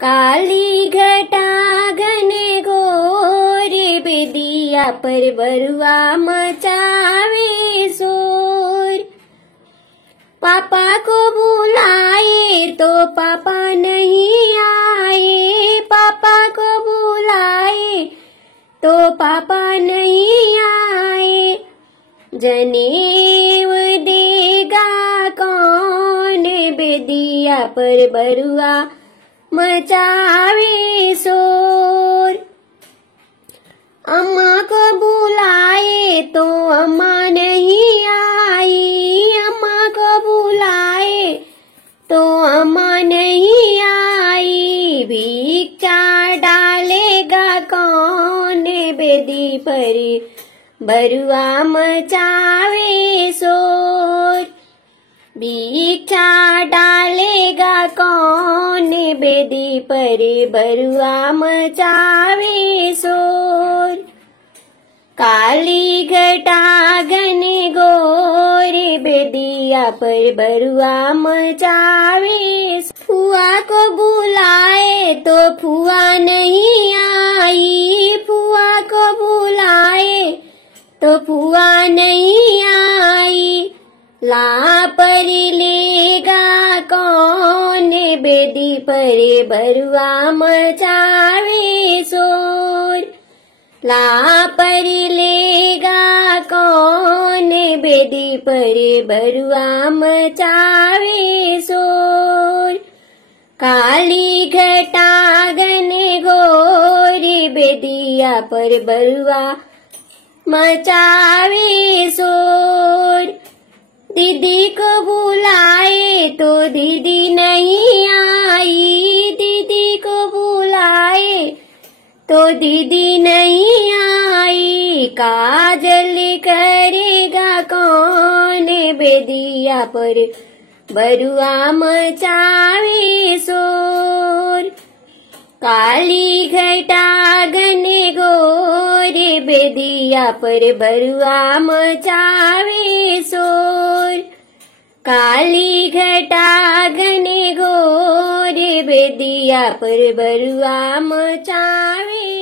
काली घटा घने घोर बेदिया पर बरुआ मचावे शोर। पापा को बुलाए तो पापा नहीं आए, पापा को बुलाए तो पापा नहीं आए। जनेऊ देगा कौन बेदिया पर बरुआ मचावे शोर। अम्मा को बुलाए तो अम्मा नहीं आई, अम्मा को बुलाए तो अम्मा नहीं आई। भिक्षा डालेगा कौन बेदी पर बरुआ मचावे शोर। भिक्षा डालेगा कौन बेदी पर बरुआ मचावे शोर। काली घटा घने घोर बेदिया पर बरुआ मचावे। फुआ को बुलाए तो फुआ नहीं आई, फुआ को बुलाए तो फुआ नहीं आई। लापर लेगा कौन बेदी पर बरुआ मचावे शोर। लापर लेगा कौन बेदी पर बरुआ मचावे शोर। काली घटा घने घोर बेदिया पर बरुआ मचावे शोर। दीदी को बुलाए तो दीदी नहीं आई, दीदी को बुलाए तो दीदी नहीं आई। काजल करेगा कौन बेदिया पर बरुआ मचावे शोर। काली घटा घने घोर बेदिया पर बरुआ मचावे शोर। काली घटा घने घोर बेदिया पर बरुआ मचावे